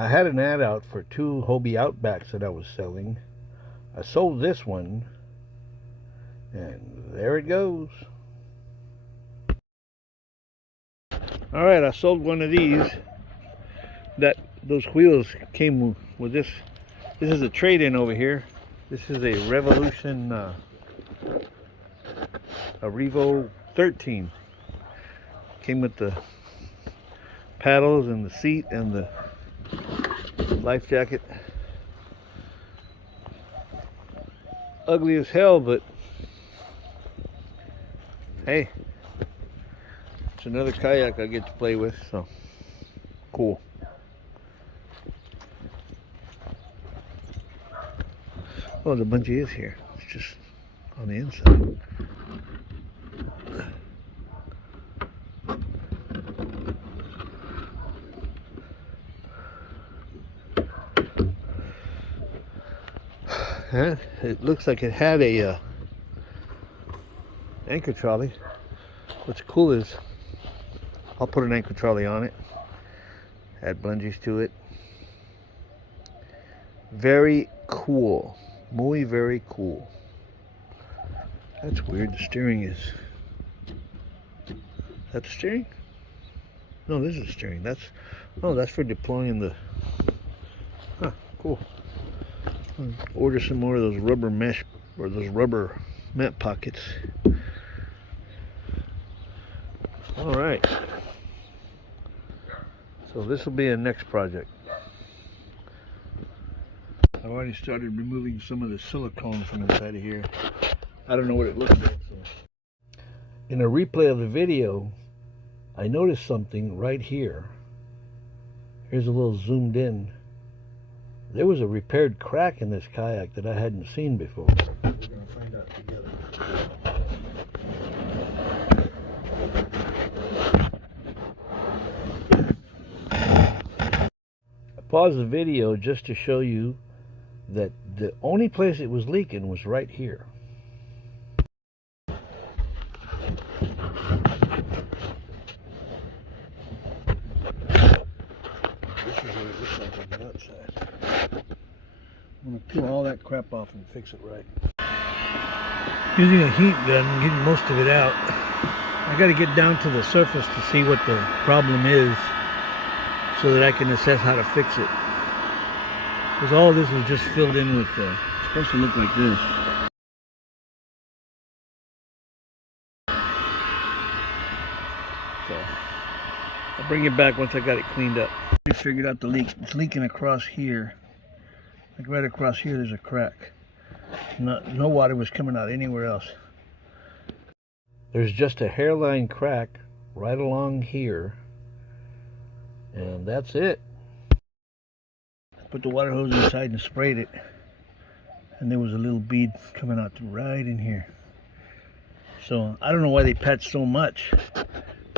I had an ad out for 2 Hobie Outbacks that I was selling. I sold this one, and there it goes. Alright, I sold one of these. Those wheels came with this. This is a trade-in over here. This is a Revolution a Revo 13. Came with the paddles and the seat and the life jacket. Ugly as hell, but hey, it's another kayak I get to play with, so cool. Oh, the bungee is here. It's just on the inside. It looks like it had a anchor trolley. What's cool is I'll put an anchor trolley on it, add bungees to it. Very cool. Muy very cool. That's weird. The steering is... That's the steering? No, this is the steering. That's... Oh, that's for deploying the... Huh, cool. I'll order some more of those rubber mesh, or those rubber mat pockets. Alright. So this will be a next project. I've already started removing some of the silicone from inside of here. I don't know what it looks like. So. In a replay of the video, I noticed something right here. Here's a little zoomed in. There was a repaired crack in this kayak that I hadn't seen before. We're going to find out together. I paused the video just to show you that the only place it was leaking was right here. This is what it looks like on the outside. I'm going to peel all that crap off and fix it right. Using a heat gun, getting most of it out. I got to get down to the surface to see what the problem is so that I can assess how to fix it. Because all this was just filled in with, it's supposed to look like this. So, I'll bring it back once I got it cleaned up. I figured out the leak. It's leaking across here. Like right across here there's a crack. No water was coming out anywhere else. There's just a hairline crack right along here. And that's it. Put the water hose inside and sprayed it, and there was a little bead coming out right in here. So I don't know why they patch so much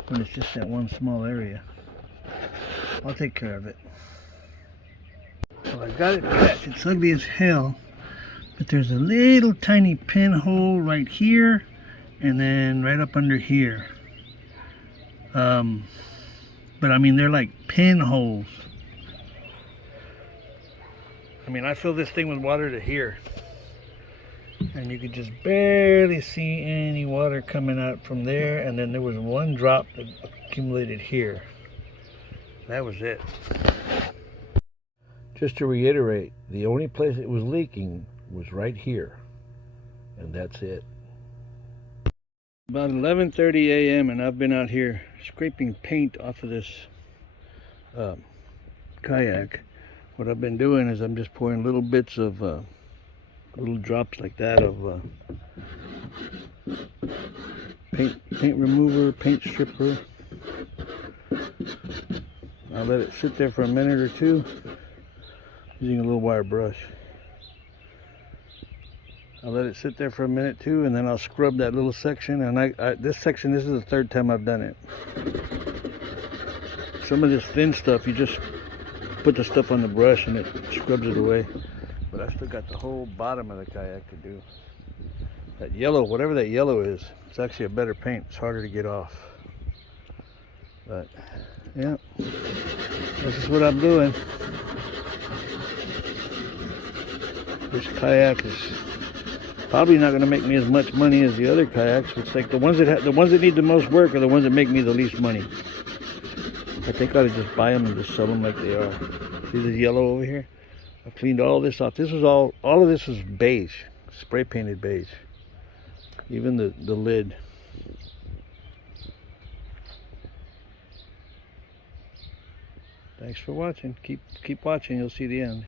when it's just that one small area. I'll take care of it. Well, I got it patched. It's ugly as hell, but there's a little tiny pinhole right here and then right up under here. But I mean, they're like pinholes. I mean, I fill this thing with water to here, and you could just barely see any water coming out from there, and then there was one drop that accumulated here. That was it. Just to reiterate, the only place it was leaking was right here, and that's it. About 11:30 a.m. and I've been out here scraping paint off of this kayak. What I've been doing is I'm just pouring little bits of little drops like that of paint remover, paint stripper. I'll let it sit there for a minute or two using a little wire brush. I'll let it sit there for a minute too, and then I'll scrub that little section. And this section, this is the 3rd time I've done it. Some of this thin stuff, you just put the stuff on the brush and it scrubs it away. But I still got the whole bottom of the kayak to do. That yellow, whatever that yellow is, it's actually a better paint. It's harder to get off. But yeah, this is what I'm doing. This kayak is probably not going to make me as much money as the other kayaks. It's like the ones that need the most work are the ones that make me the least money. I think I ought to just buy them and just sell them like they are. See this yellow over here? I cleaned all this off. This was all of this is beige, spray painted beige. Even the lid. Thanks for watching. Keep watching. You'll see the end.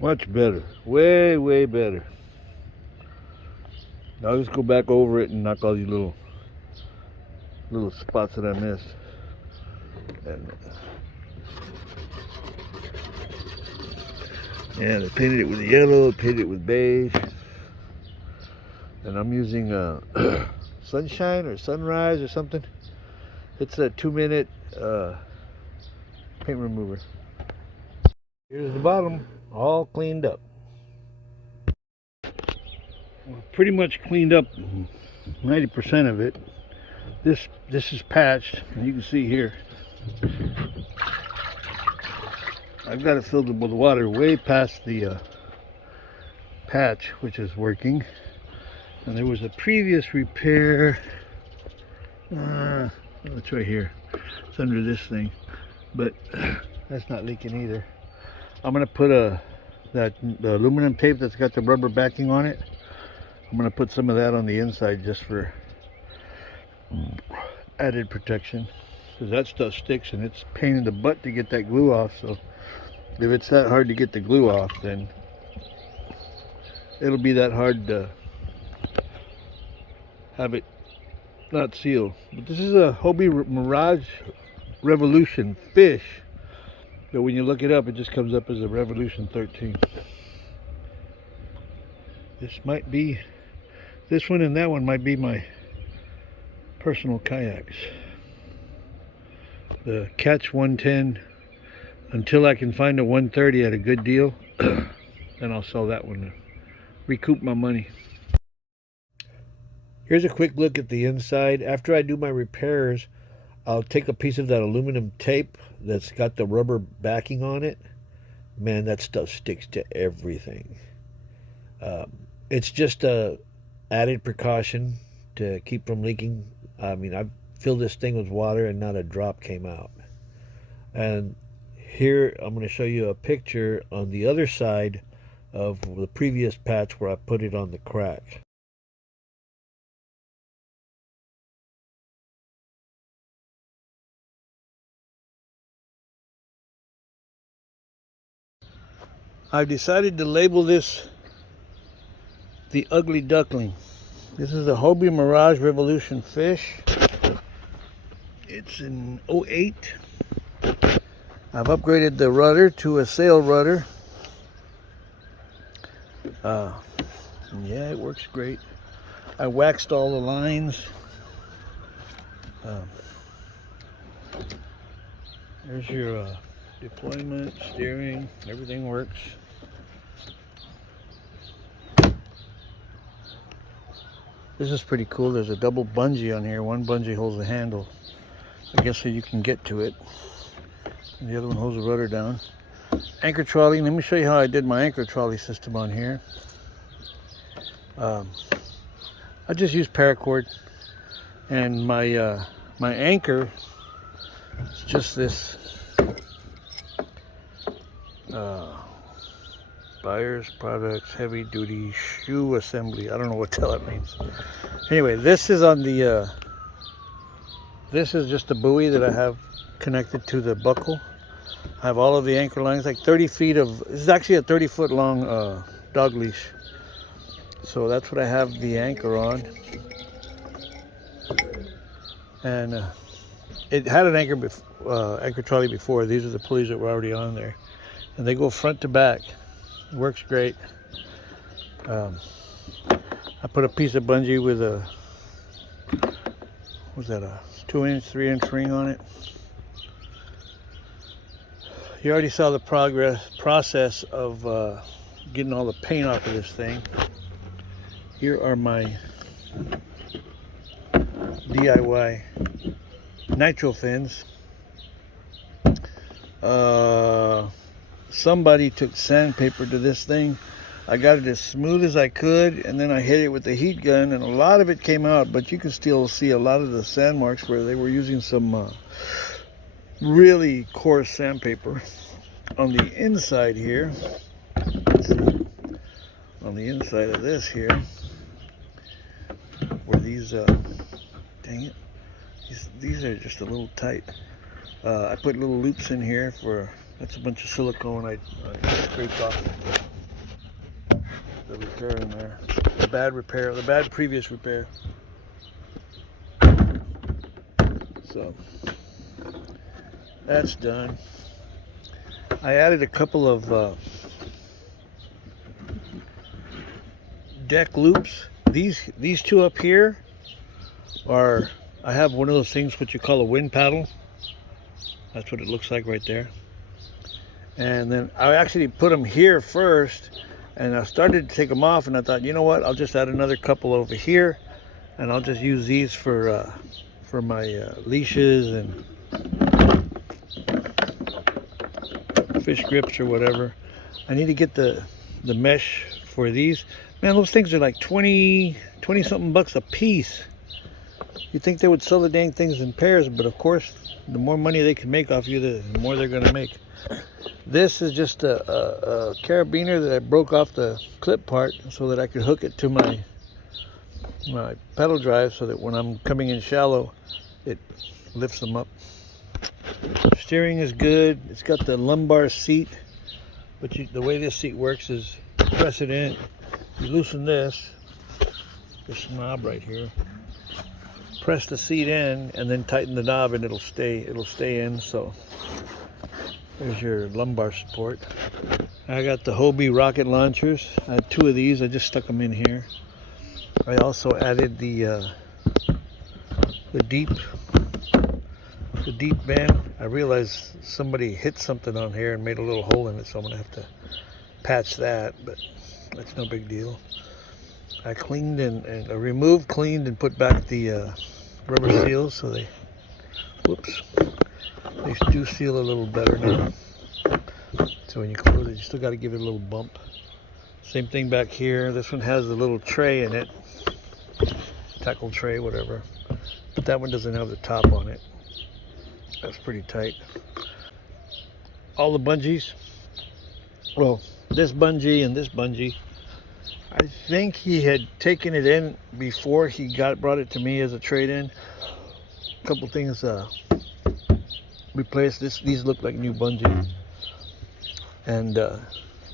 Much better. Way better. Now I'll just go back over it and knock all these little spots that I missed. And yeah, they painted it with yellow, painted it with beige. And I'm using Sunshine or Sunrise or something. It's a 2-minute paint remover. Here's the bottom, all cleaned up. We're pretty much cleaned up 90% of it. This is patched, and you can see here. I've got it filled with water way past the patch, which is working. And there was a previous repair. It's right here. It's under this thing, but that's not leaking either. I'm gonna put the aluminum tape that's got the rubber backing on it. I'm gonna put some of that on the inside just for added protection, because that stuff sticks and it's a pain in the butt to get that glue off. So if it's that hard to get the glue off, then it'll be that hard to have it not sealed. But this is a Hobie Mirage Revolution fish. But when you look it up, it just comes up as a Revolution 13. This one and that one might be my personal kayaks. The Catch 110, until I can find a 130 at a good deal, then I'll sell that one to recoup my money. Here's a quick look at the inside. After I do my repairs, I'll take a piece of that aluminum tape that's got the rubber backing on it. Man, that stuff sticks to everything. It's just a added precaution to keep from leaking. I mean, I've filled this thing with water and not a drop came out. And here I'm going to show you a picture on the other side of the previous patch where I put it on the crack. I've decided to label this the Ugly Duckling. This is a Hobie Mirage Revolution fish. It's in 08. I've upgraded the rudder to a sail rudder. Yeah, it works great. I waxed all the lines. There's your deployment, steering, everything works. This is pretty cool. There's a double bungee on here. One bungee holds the handle, I guess, so you can get to it. And the other one holds the rudder down. Anchor trolley. Let me show you how I did my anchor trolley system on here. I just used paracord, and my my anchor is just this Buyers Products Heavy Duty Shoe Assembly. I don't know what the hell that means. Anyway, this is on the this is just a buoy that I have connected to the buckle. I have all of the anchor lines, like 30 feet of, this is actually a 30-foot long dog leash. So that's what I have the anchor on. And it had an anchor trolley before. These are the pulleys that were already on there. And they go front to back. It works great. I put a piece of bungee with a, what's that, a 2-inch, 3-inch ring on it. You already saw the process of getting all the paint off of this thing. Here are my DIY nitro fins. Somebody took sandpaper to this thing. I got it as smooth as I could, and then I hit it with the heat gun, and a lot of it came out, but you can still see a lot of the sand marks where they were using some really coarse sandpaper. On the inside here, on the inside of this here, where these, dang it, these are just a little tight. I put little loops in here for, that's a bunch of silicone I scraped off the repair in there. The bad previous repair. So that's done. I added a couple of deck loops. These two up here are, I have one of those things what you call a wind paddle. That's what it looks like right there. And then I actually put them here first, and I started to take them off, and I thought, you know what, I'll just add another couple over here, and I'll just use these for my leashes and fish grips or whatever. I need to get the mesh for these. Man, those things are like 20 something bucks a piece. You'd think they would sell the dang things in pairs, but of course, the more money they can make off you, the more they're gonna make. This is just a carabiner that I broke off the clip part so that I could hook it to my pedal drive, so that when I'm coming in shallow, it lifts them up. Steering is good. It's got the lumbar seat, but the way this seat works is you press it in, you loosen this knob right here, press the seat in, and then tighten the knob, and it'll stay in. So there's your lumbar support. I got the Hobie rocket launchers. I had 2 of these. I just stuck them in here. I also added the deep bend. I realized somebody hit something on here and made a little hole in it, so I'm gonna have to patch that, but that's no big deal. I cleaned and removed, cleaned, and put back the rubber seals, so they do seal a little better now. So when you close it, you still got to give it a little bump. Same thing back here. This one has a little tray in it, tackle tray, whatever, but that one doesn't have the top on it. That's pretty tight. All the bungees, well, this bungee and this bungee, I think he had taken it in before he brought it to me as a trade-in. A couple things replaced. These look like new bungee. And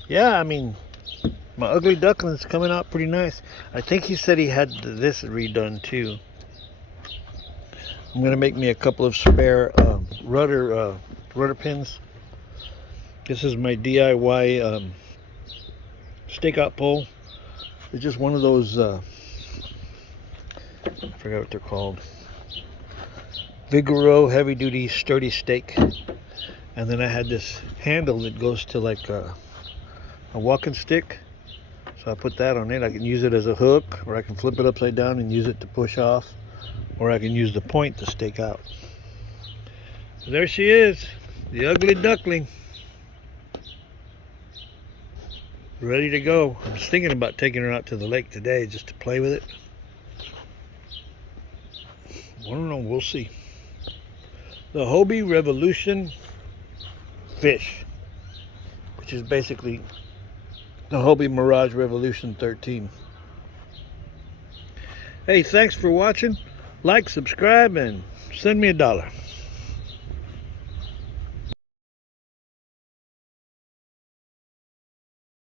yeah, I mean, my Ugly Duckling's coming out pretty nice. I think he said he had this redone too. I'm gonna make me a couple of spare rudder pins. This is my DIY stakeout pole. It's just one of those, I forgot what they're called, Vigoro heavy duty sturdy stake. And then I had this handle that goes to like a walking stick. So I put that on it. I can use it as a hook, or I can flip it upside down and use it to push off, or I can use the point to stake out. So there she is, the Ugly Duckling. Ready to go. I was thinking about taking her out to the lake today just to play with it. I don't know, we'll see. The Hobie Revolution fish, which is basically The Hobie Mirage Revolution 13. Hey, thanks for watching. Like, subscribe, and send me $1.